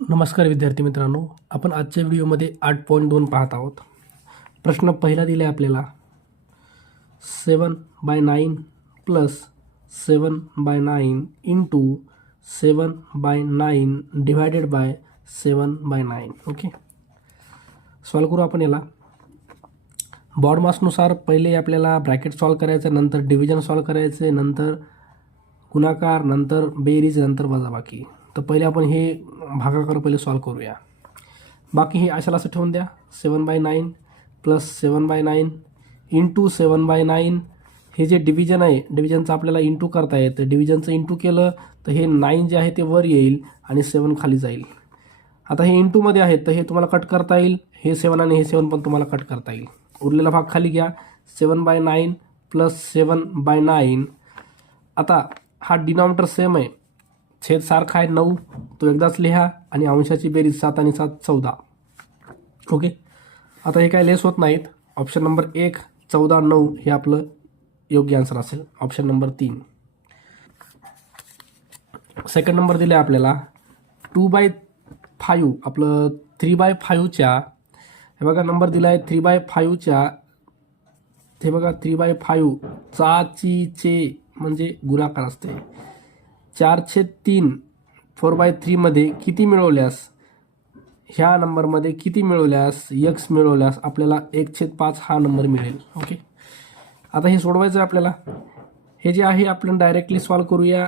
नमस्कार विद्यार्थी मित्रांनो, आपण आजच्या व्हिडिओमध्ये 8.2 पाहत आहोत. प्रश्न पहिला दिला आहे आपल्याला 7/9 plus 7/9 into 7/9 divided by 7/9. Okay, solve करू आपण याला. बॉडमासनुसार पहिले आपल्याला ब्रॅकेट सॉल्व करायचं, नंतर डिव्हिजन सॉल्व करायचे, नंतर गुणाकार, नंतर बेरीज, नंतर वजाबाकी. तर पहिले आपण हे भागाकार पहिले सॉल्व करूया. बाकी हे अशाला असं ठेवून द्या. 7/9 प्लस 7/9 इंटू 7/9. हे जे डिव्हिजन आहे, डिव्हिजनचं आपल्याला इंटू करता येतं. डिव्हिजनचं इंटू केलं तर हे 9 जे आहे ते वर येईल आणि 7 खाली जाईल. आता हे इंटूमध्ये आहेत तर हे तुम्हाला कट करता येईल. हे 7 आणि हे 7 पण तुम्हाला कट करता येईल. उरलेला भाग खाली घ्या. 7/9 प्लस 7/9. आता हा डिनॉमिनेटर सेम आहे, छेद सारखा आहे 9, तो एकदाच लिहा आणि अंशाची बेरीज 7 आणि 7 14. ओके, आता हे काय लेस होत नाहीत. ऑप्शन नंबर 1 14 9 हे आपलं योग्य आन्सर असेल. Option number 3. सेकंड नंबर दिले आपल्याला 2/5. आपलं 3/5च्या, हे बघा नंबर दिला आहे 3/5च्या, हे बघा 3/5 चे म्हणजे गुणाकार असते. 4/3 4/3 मध्ये किती मिळवल्यास, ह्या नंबरमध्ये किती मिळवल्यास, x मिळवल्यास आपल्याला 1/5 हा नंबर मिळेल. ओके, आता हे सोडवायचं आहे आपल्याला. हे जे आहे आपण डायरेक्टली सॉल्व करूया.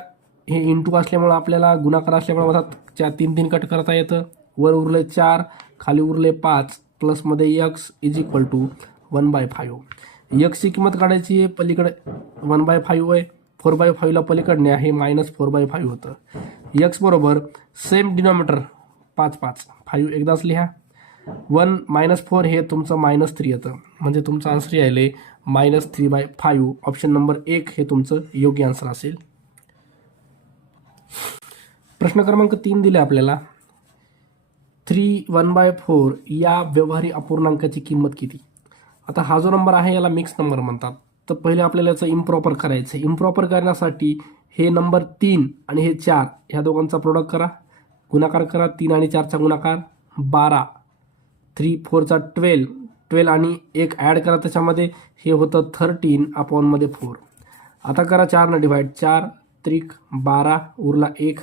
हे इंटू असल्यामुळं आपल्याला गुणाकार असल्यामुळे मला 3 कट करता येतं. वर उरले 4, खाली उरले 5, प्लसमध्ये x इज इक्वल टू 1/5. एक्सची किंमत काढायची आहे, पलीकडे 1/5 आहे, 4/5ला पलीकडणे आहे, -4/5 होतं. एक्स बरोबर सेम डिनॉमिनेटर 5 5 5 एकदाच लिहा. 1 -4 हे तुमचं -3 येतं, म्हणजे तुमचं आन्सर यायले -3/5. ऑप्शन नंबर 1 हे तुमचं योग्य आन्सर असेल. प्रश्न क्रमांक 3 दिले आपल्याला 3 या व्यवहारी अपूर्णांकाची किंमत किती. आता हा जो नंबर आहे याला मिक्स नंबर म्हणतात. तर पहिले आपल्याला याचं इम्प्रॉपर करायचं आहे. इम्प्रॉपर करण्यासाठी हे नंबर 3 आणि हे 4 ह्या दोघांचा प्रोडक्ट करा, गुणाकार करा. 3 आणि 4चा गुणाकार 12, 3 4 12, 12 आणि 1 ॲड करा त्याच्यामध्ये, हे होतं 13/4. आता करा 4 डिवाइड. 4 त्रिक 12, उरला 1,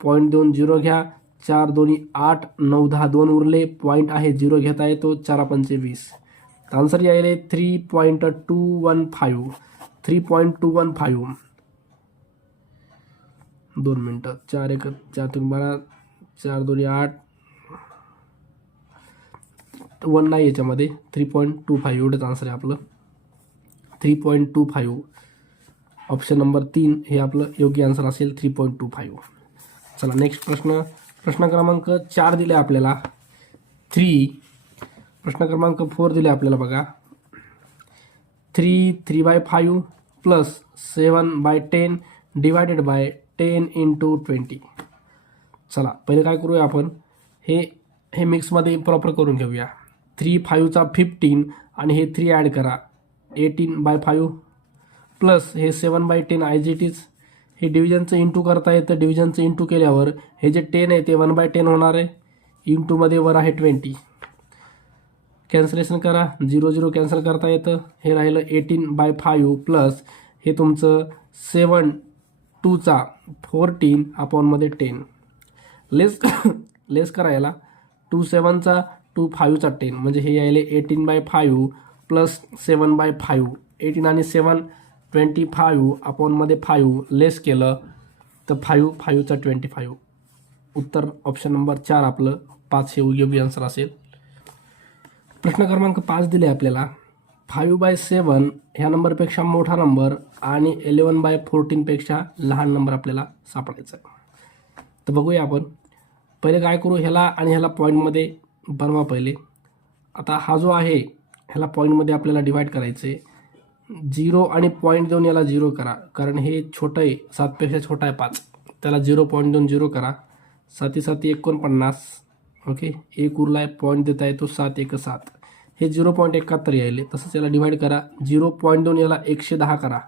0.2 घ्या. 4 2 8, 9 10 2 उरले, पॉईंट आहे 0 घेता येतो. 4 5 20. आन्सर यायले 3.215. 3.215. 2 मिनटं. 4 1 4 3 12, 4 2 8, 1 नाही याच्यामध्ये. 3.25 एवढंच आन्सर आहे आपलं. 3.25. ऑप्शन नंबर 3 हे आपलं योग्य आन्सर असेल. 3.25. चला नेक्स्ट प्रश्न क्रमांक 4 दिले आपल्याला 3. प्रश्न क्रमांक 4 दिले आपल्याला बघा 3/5 प्लस 7/10 डिवायडेड बाय 10 इंटू 20. चला पहिले काय करूया आपण, हे मिक्समध्ये प्रॉपर करून घेऊया. 3/5चा 15 आणि हे 3 ॲड करा 18/5 प्लस हे 7/10 ॲज इट इज. हे डिव्हिजनचं इंटू करता येतं. डिव्हिजनचं इंटू केल्यावर हे जे 10 आहे ते 1/10 होणार आहे. इंटूमध्ये वर आहे 20. कॅन्सलेशन करा, 0 0 कॅन्सल करता येतं. हे राहिलं 18/5 प्लस हे तुमचं 7 2चा 14/10. लेस करा याला. 2 7चा 2 5चा 10 म्हणजे हे यायले 18/5 प्लस 7/5. 18 आणि 7 25/5 लेस केलं तर 5 5चा 25. उत्तर ऑप्शन नंबर 4 आपलं 5 हे योग्य आन्सर असेल. प्रश्न क्रमांक 5 दिले आपल्याला 5/7 ह्या नंबरपेक्षा मोठा नंबर आणि 11/14 पेक्षा लहान नंबर आपल्याला सापडायचा आहे. तर बघूया आपण. पहिले काय करू, ह्याला आणि ह्याला पॉईंटमध्ये बनवा पहिले. आता हा जो आहे ह्याला पॉईंटमध्ये आपल्याला डिवाईड करायचं आहे. 0 आणि पॉईंट देऊन याला 0 करा, कारण हे छोटं आहे, 7पेक्षा छोटा आहे 5. त्याला 0.20 करा. 7 7 49. ओके, 1 उरला आहे, पॉईंट देता येतो 7 1 7. हे 0.71 यायले. तसंच याला डिवाईड करा. 0.2 याला 110 करा.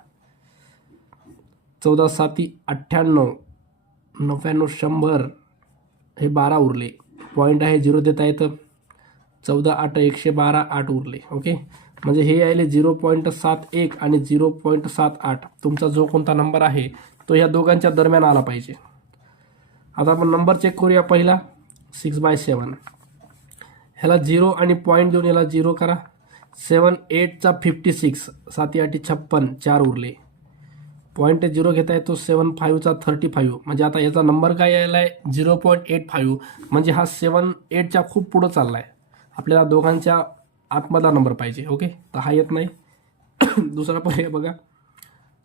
14 7 98, 99 100, हे 12 उरले. पॉईंट आहे 0 देता येतं. 14 8 112 8 उरले. ओके, म्हणजे हे यायले 0.71 आणि 0.78. तुमचा जो कोणता नंबर आहे तो ह्या दोघांच्या दरम्यान आला पाहिजे. आता आपण नंबर चेक करूया. पहिला 6/7, ह्याला 0 आणि पॉईंट देऊन याला 0 करा. 7 8 56, 7 8 56, 4 उरले. पॉईंट 0 घेता येतो. 7 5 35, म्हणजे आता याचा नंबर काय यायला आहे 0.85, म्हणजे हा 7 8च्या खूप पुढं चालला आहे. आपल्याला दोघांच्या आतमधला नंबर पाहिजे. ओके, तर हा येत नाही. दुसरा पर्याय बघा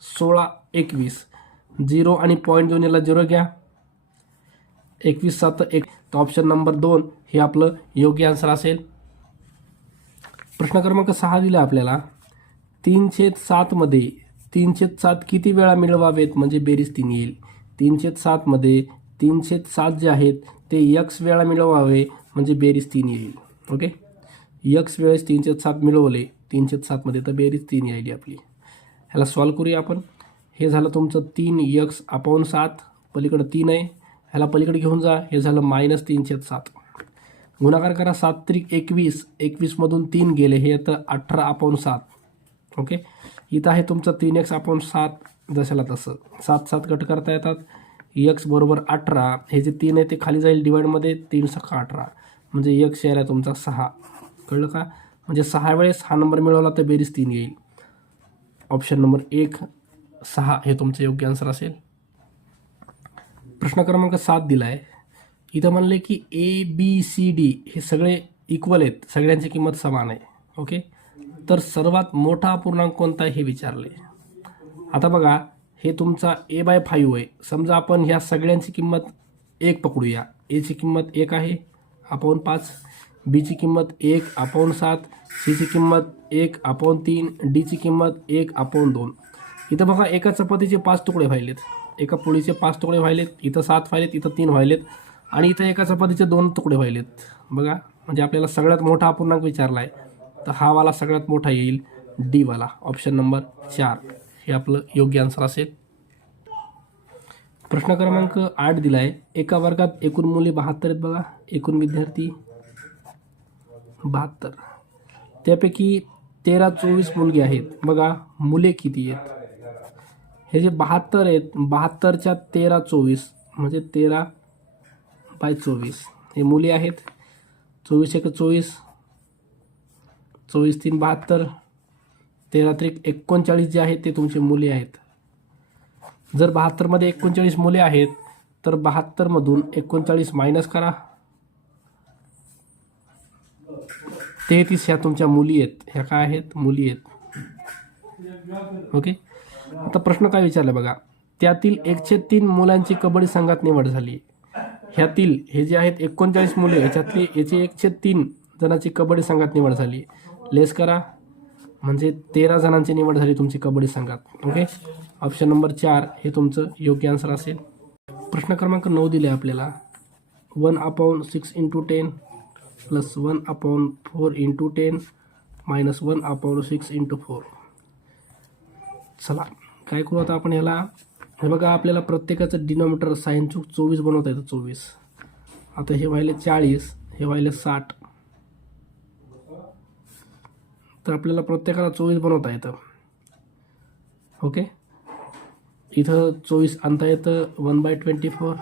16 21, 0 आणि पॉईंट देऊन याला 0 घ्या. 21 7 1, तर ऑप्शन नंबर 2 हे आपलं योग्य आन्सर असेल. प्रश्न क्रमांक 6 दिला आपल्याला. 3/7 मध्ये 3/7 किती वेळा मिळवावेत म्हणजे बेरीज 3 येईल. 3/7 मध्ये 3/7 जे आहेत ते x वेळा मिळवावे म्हणजे बेरीज 3 येईल. ओके, x वेळेस 3/7 मिळवले 3/7 मध्ये तर बेरीज 3 येईल आपली. ह्याला सॉल्व करूया आपण. हे झालं तुमचं 3x/7, पलीकडं 3 आहे, ह्याला पलीकडे घेऊन जा. हे झालं -3/7. गुणाकार करा. 7 त्रिक 21, 21मधून 3 गेले, हे येतं 18/7. ओके, इथं आहे तुमचं 3x/7, जशाला तसं 7 7 कट करता येतात. x बरोबर 18, हे जे 3 आहे ते खाली जाईल डिवाइडमध्ये. 3 6 18, म्हणजे x यायला तुमचा 6. कळलं का? म्हणजे 6 वेळेस हा नंबर मिळवला तर बेरीज 3 येईल. ऑप्शन नंबर 1 6 हे तुमचं योग्य आन्सर असेल. प्रश्न क्रमांक 7 दिला आहे. इथं म्हणले की ABCD हे सगळे इक्वल आहेत, सगळ्यांची किंमत समान आहे. ओके, तर सर्वात मोठा अपूर्णांक कोणता आहे हे विचारले. आता बघा, हे तुमचा A/5 आहे. समजा आपण ह्या सगळ्यांची किंमत 1 पकडूया. Aची किंमत 1 आहे अपॉन 5, Bची किंमत 1/7, Cची किंमत 1/3, Dची किंमत 1/2. इथं बघा एका चपातीचे 5 तुकडे व्हायलेत, एका पोळीचे 5 तुकडे व्हायलेत, इथं 7 व्हायलेत, इथं 3 व्हायलेत, आणि इथं एका चपातीचे 2 तुकडे व्हायलेत. बघा, म्हणजे आपल्याला सगळ्यात मोठा अपूर्णांक विचारला आहे, तर हा वाला सगळ्यात मोठा येईल डी वाला. ऑप्शन नंबर 4 हे आपलं योग्य आन्सर असेल. प्रश्न क्रमांक 8 दिला आहे. एका वर्गात एकूण मुले 72 आहेत. बघा, एकूण विद्यार्थी 72, त्यापैकी 13 24 मुलगे आहेत. बघा मुले किती आहेत. हे जे 72 आहेत, 72च्या 13 24 म्हणजे 13/24 हे मुले आहेत. 24 1 24, 24 3 72, 13 त्रिक 39 जे आहेत ते तुमचे मुले आहेत. जर 72 मध्ये 39 मुले आहेत तर 72 मधून 39 मायनस करा. 33 ह्या तुमच्या मुली आहेत. ह्या काय आहेत? मुली आहेत. ओके, आता प्रश्न काय विचारला बघा. त्यातील 1/3 मुलांची कबड्डी संघात निवड झाली. ह्यातील हे जे आहेत 39 मुले, ह्याच्यातली याची 1/3 जणांची कबड्डी संघात निवड झाली. लेस करा, म्हणजे 13 जणांची निवड झाली तुमची कबड्डी संघात. ओके, ऑप्शन नंबर 4 हे तुमचं योग्य आन्सर असेल. प्रश्न क्रमांक 9 दिले आपल्याला. 1/6 × 10 + 1/4 × 10 - 1/6 × 4. चला काय करू आता आपण ह्याला. हे बघा, आपल्याला प्रत्येकाचं डिनॉमिनेटर साइन चूक 24 बनवता येतं. 24, आता हे व्हायले 40, हे व्हायले 60, तर आपल्याला प्रत्येकाला 24 बनवता येतं. ओके, इथं 24 आणता येतं 1/24.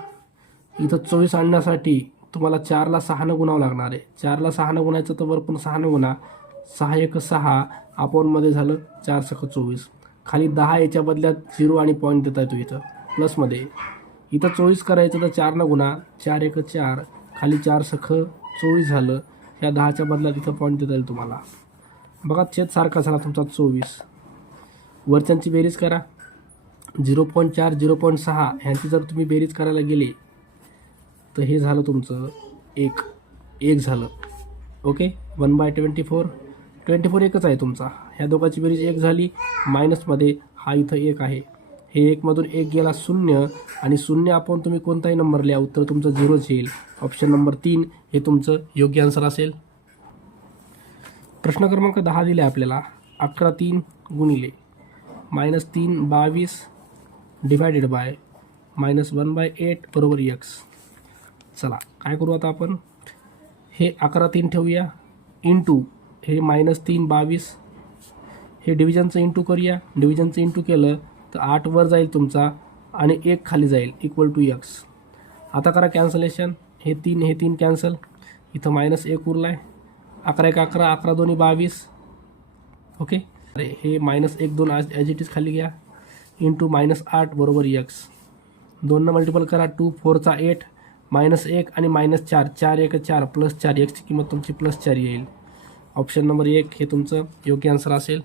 इथं 24 आणण्यासाठी तुम्हाला 4ला 6 गुणावं लागणार आहे. 4ला 6 गुणायचं तर वर पण 6 गुणा. 6 1 6 अपॉनमध्ये झालं 4 6 24. खाली 10 याच्या बदल्यात 0 आणि पॉईंट देता येतो इथं प्लसमध्ये. इथं 24 करायचं तर 4 गुणा. 4 1 4, खाली 4 6 24 झालं. ह्या 10च्या बदल्यात इथं पॉईंट देता येईल तुम्हाला. बघा, छेद सारखा झाला तुमचा 24. वरच्यांची बेरीज करा. 0.4 0.6 ह्यांची जर तुम्ही बेरीज करायला गेले तर हे झालं तुमचं 1 झालं. ओके, 1/24. 24 एकच आहे तुमचा. ह्या दोघांची बेरीज 1 झाली. मायनसमध्ये हा इथं 1 आहे. हे 1 मधून 1 गेला 0, आणि 0 आपण तुम्ही कोणताही नंबर लिहा, उत्तर तुमचं 0च येईल. ऑप्शन नंबर 3 हे तुमचं योग्य आन्सर असेल. प्रश्न क्रमांक 10 दिला आहे आपल्याला. 11 3 गुणिले -3 22 डिवायडेड बाय -1/8 बरोबर x. चला काय करू आता आपण, हे 11 3 ठेवूया, इंटू हे -3 22, हे डिव्हिजनचं इंटू करूया, डिव्हिजनचं इंटू केलं तर 8 वर जाईल तुमचा आणि 1 खाली जाईल इक्वल टू x. आता करा कॅन्सलेशन, हे 3 कॅन्सल, इथं -1 उरला आहे, 11 1 11, 11 2 22. ओके, अरे हे -1 2 ॲज इट इज खाली घ्या, इंटू -8 बरोबर x. 2 मल्टिपल करा, 2 4 चा 8, -1 आणि -4, 4 1 4 +4, x ची किंमत तुमची +4 येईल. ऑप्शन नंबर 1 हे तुमचं योग्य आन्सर असेल.